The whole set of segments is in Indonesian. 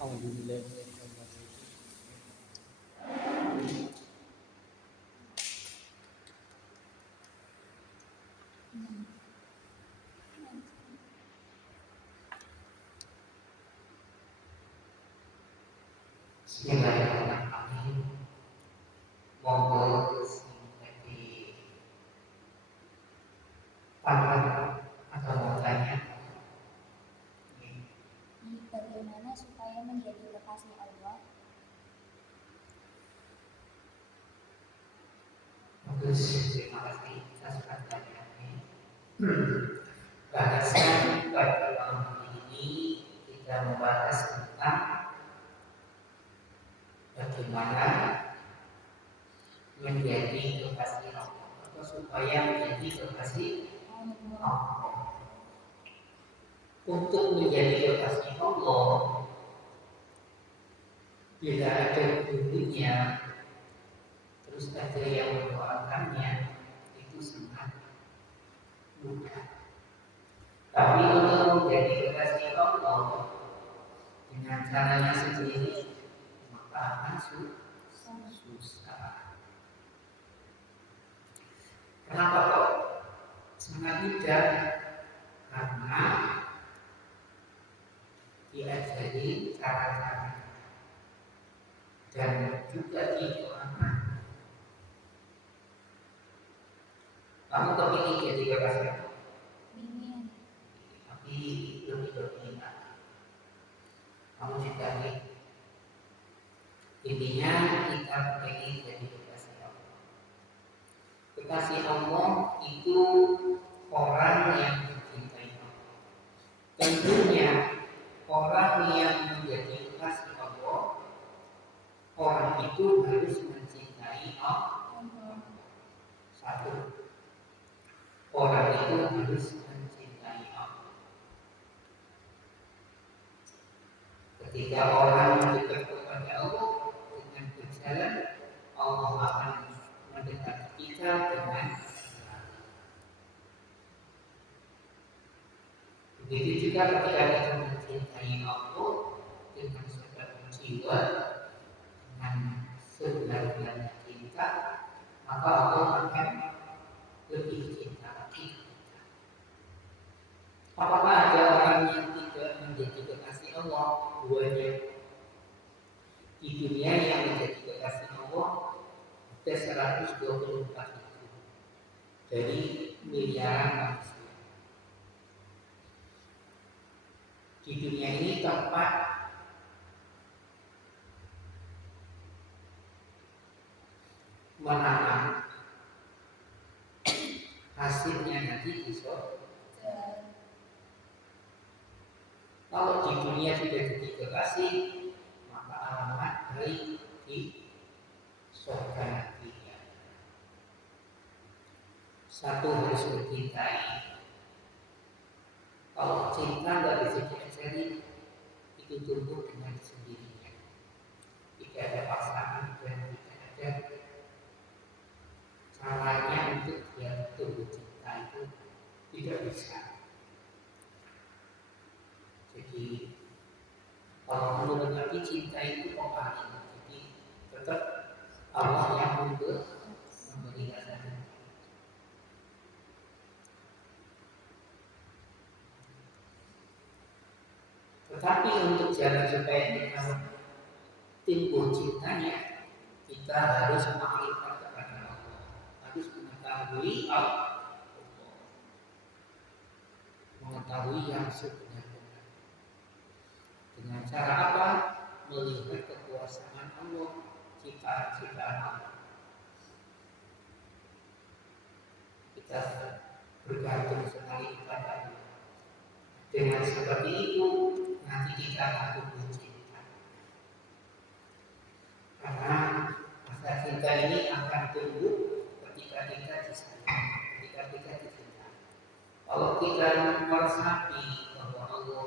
Alhamdulillah. Bismillahirrahmanirrahim. Monggo di papan atau mau tanya bagaimana supaya menjadi kekasih Allah? Bagus, terima kasih atas pertanyaannya. Bahasan pada malam ini kita membahas tentang bagaimana menjadi kekasih Allah atau supaya menjadi kekasih Allah. Untuk menjadi kekasih Allah bila ada gurunya, terus ada yang mendoakannya, itu sangat mudah. Tapi untuk menjadi kekasih Allah dengan caranya sendiri, maka akan susah. Kenapa kok sangat mudah? Karena diajari cara-cara dan juga didoakan. Kamu kepingin jadi kekasih Allah? Ingin. Tapi lebih kamu juga nih. Intinya kita kepingin jadi kekasih Allah. Kekasih Allah itu orang yang mencintai Allah. Tentunya orang yang menjadi kekasih Allah, orang itu harus mencintai Allah. Satu, orang itu harus mencintai Allah. Ketika orang mendekat kepada Allah dengan berjalan, Allah akan mendekat kita dengan berjalan. Begitu juga ketika kita mencintai Allah dengan segenap jiwa, dengan sebenar-benarnya cinta, maka Allah akan lebih cinta kita. Apakah ada orang yang tidak menjadi kekasih Allah? Duanya. Di dunia yang menjadi kekasih Allah ada 124 itu dari miliaran manusia. Di dunia ini tempat menanam hasilnya nanti di surga. Kalau di dunia tidak jadi kekasih, maka alamat baik di surga nantinya. Satu harus mencintai. Kalau cinta nggak bisa diajari, itu tumbuh dengan sendirinya. Tidak ada pasangan dan tidak ada caranya untuk dia tumbuh cinta itu tidak bisa. Jadi kalau menurut Nabi cinta itu pepaling. Jadi tetap Allah yang memberi dasarnya. Tetapi untuk jalan supaya kita timbul cintanya, kita harus makrifat kepada Allah, harus mengetahui Allah, mengetahui yang sebenarnya. Dengan cara apa? Melihat kekuasaan Allah, ciptaan Allah. Kita bergantung sekali kepada Allah. Dengan seperti itu, nanti kita akan tumbuh cinta. Karena rasa cinta ini akan tumbuh ketika kita disayang, ketika kita dicintai. Kalau kita meresapi bahwa Allah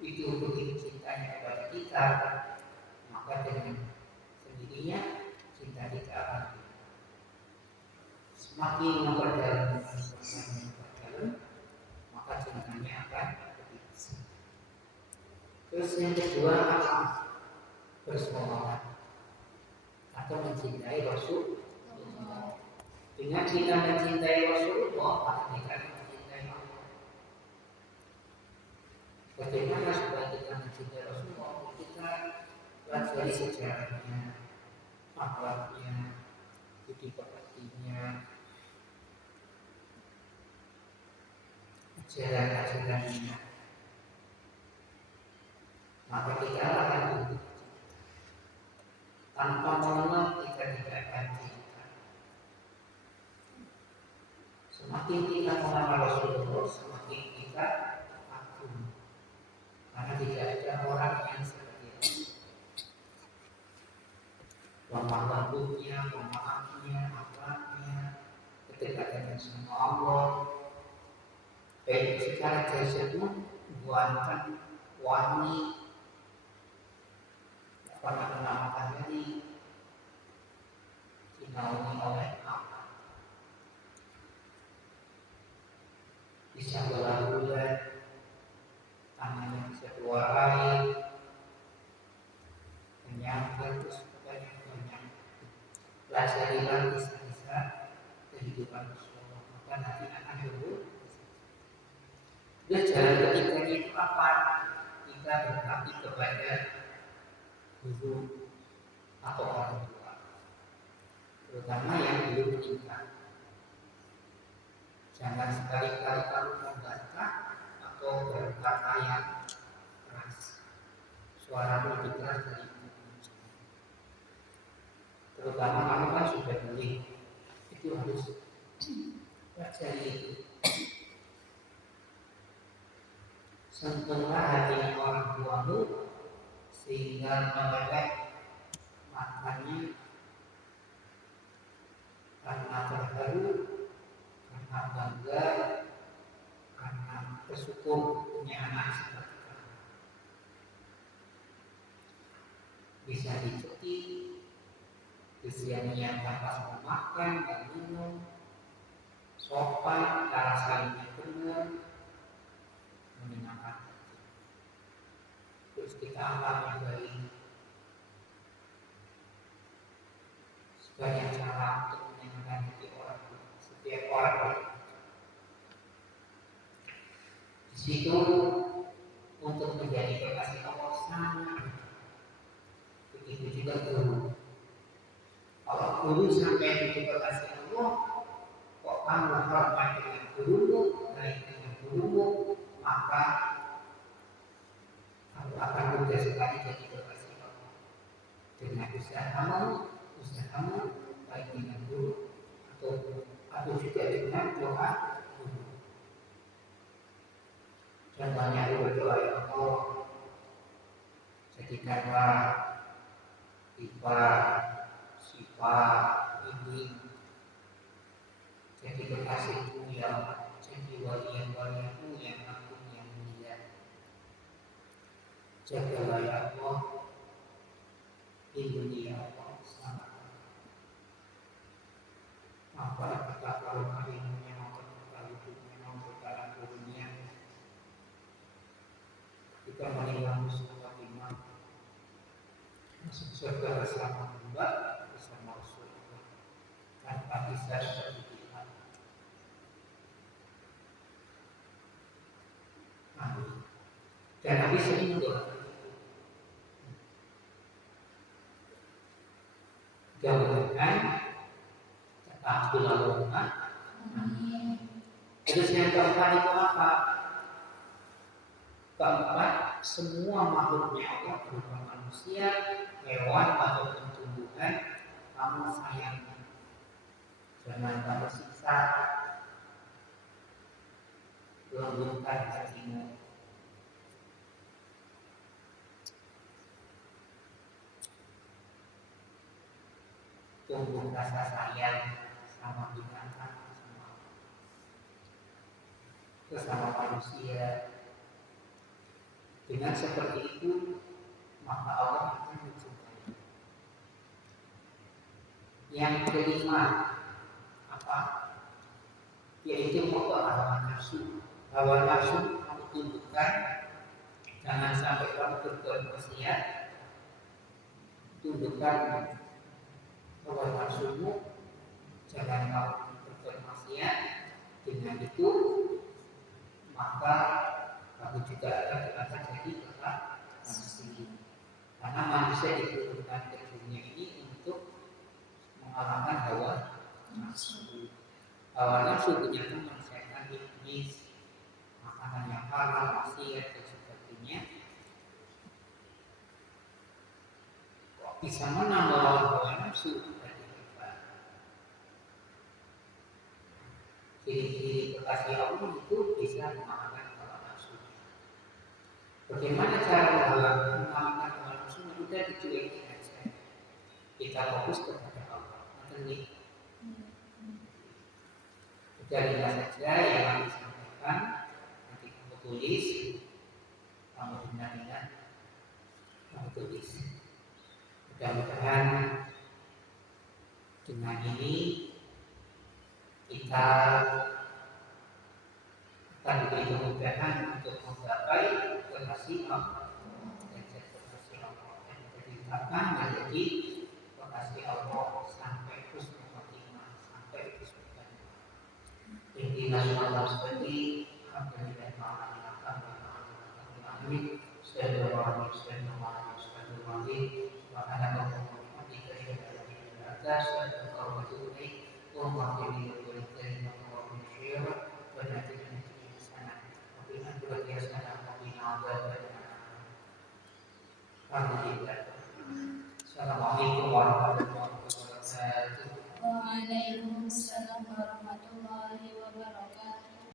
itu begitu cintanya kepada kita, maka dengan sendirinya cinta kita akan semakin memperdalam, maka cintanya akan lebih besar. Terus yang kedua apa? Bersolawat atau mencintai Rasulullah. Dengan kita mencintai Rasulullah, maka kita mencintai Allah. Bagaimana supaya kita mencintai Rasulullah? Kita pelajari sejarahnya, akhlaknya, budi pekertinya, ajaran-ajarannya. Maka kita akan tumbuh tanpa mengenal kita tidak akan cinta. Semakin kita mengenal Rasulullah, semakin kita agung. Karena tidak ada orang yang seperti itu. Lemah lembutnya, pemaafnya, akhlaknya, kedekatannya sama Allah. Baik secara jasad ganteng, wangi, pernah kena matahari, dinaungi oleh Allah. Bisa bulan-bulan, tangannya bisa keluar air, kenyang terus banyak. Pelajarilah bisa kehidupan Rasulullah, maka nanti akan tumbuh. Dan jalan ketiganya itu apa? Kita berbakti kepada guru atau orang tua, terutama yang belum menikah. Jangan sekali-kali kamu membantah atau berkata yang keras. Suaramu lebih keras dari itu. Terutama kamu kan sudah beli, itu harus pelajari itu. Sentuhlah hati orang tuamu sehingga meleleh matanya karena terharu, karena bangga, karena bersyukur punya anak seperti kamu. Bisa dicuti, usianya tanpa makan dan minum, sopan, cara salingnya benar, menyenangkan. Terus kita amalnya baik. Banyak cara untuk menyenangkan hati orang. Setiap orang di situ untuk menjadi kekasih Allah sangat. Begitu juga guru. Kalau guru sampai menjadi kekasih Allah, kok kamu hormat dengan gurumu, baik dengan gurumu, maka kamu akan mudah sekali jadi kekasih Allah. Dengan usahamu baik dengan guru atau juga dengan doa guru. Contohnya doa ya Allah, jadikanlah sifat ini jadi kekasihmu yang jadi walimu yang agung yang mulia. Jagalah ya Allah, lindungi ya Allah, selamatkan. Apa kata kalau kalian memang terbuka hidupnya, memang berjalan dunia, kita meninggal musnah iman, masuk surga bersama Mbak, bersama Rasulullah, tanpa bisa seperti kita. Amin. Dan habis ini doa. Mudah-mudahan tetap dilakukan. Terus yang keempat itu apa? Keempat, semua makhluknya Allah berupa manusia, hewan ataupun tumbuhan, kamu sayangi. Jangan kamu siksa, lembutkan hatimu. Tumbuh rasa sayang sama binatang, sesama manusia. Dengan seperti itu, maka Allah akan mencintai. Yang kelima, apa? Yaitu pokok hawa nafsu. Hawa nafsu kamu tundukkan Jangan sampai kamu berbuat maksiat, tundukkan hawa nafsumu, jangan kamu berbuat maksiat. Dengan itu maka kamu juga akan jadi kekal manusia. Karena manusia diturunkan ke dunia ini untuk mengalahkan hawa nafsu. Hawa nafsu punya teman setan iblis, makanan yang halal, maksiat dan sebagainya. Kok bisa menang melawan hawa nafsu? Berarti hebat. Ciri-ciri kekasih Allah itu bisa mengalahkan hawa nafsu. Bagaimana cara mengalahkan hawa nafsu? Mudah dicuekin aja. Kita fokus kepada Allah. Nanti sudah lihat saja yang kami sampaikan. Nanti kamu tulis, kamu ingat-ingat, kamu tulis. Mudah-mudahan dengan ini kita akan diberi kemudahan untuk menggapai kekasih Allah dan kekasih Allah dan ditetapkan menjadi kekasih Allah sampai husnul khotimah, sampai ke surga. Intinya semua seperti alhamdulillah alamin. Subhanallah subhanallah subhanallah subhanallah atas dan kalau itu baik Allah ini berkaitan dengan manusia dan dengan sana tapi kan berbiasa tapi ada alhamdulillah. Assalamualaikum warahmatullahi wabarakatuh. Waalaikumsalam warahmatullahi wabarakatuh.